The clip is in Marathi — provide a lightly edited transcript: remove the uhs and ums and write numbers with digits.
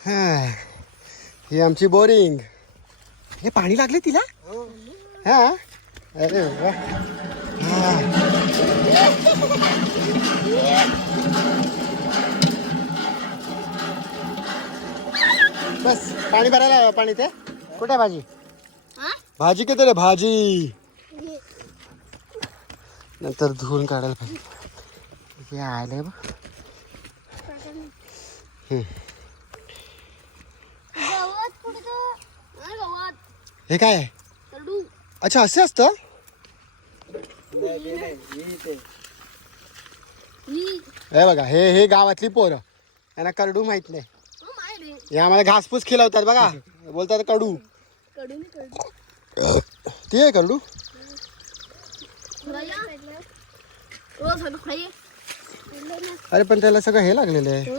हा, ही आमची बोरिंग. हे पाणी लागले तिला. हा, अरे वा. हा. बस पाणी भरायला आहे पाणी ते. कुठे भाजी? भाजी किती रे भाजी? नंतर धुवून काढायला पाहिजे. हे आले बघ. हे काय आहे? अच्छा असे असतं. हे बघा हे गावातली पोरं, यांना कडू माहित नाही. हे आम्हाला घासपूस खिलवतात बघा, बोलतात कडू. ते आहे कडू. अरे पण त्याला सगळं हे लागलेलं आहे.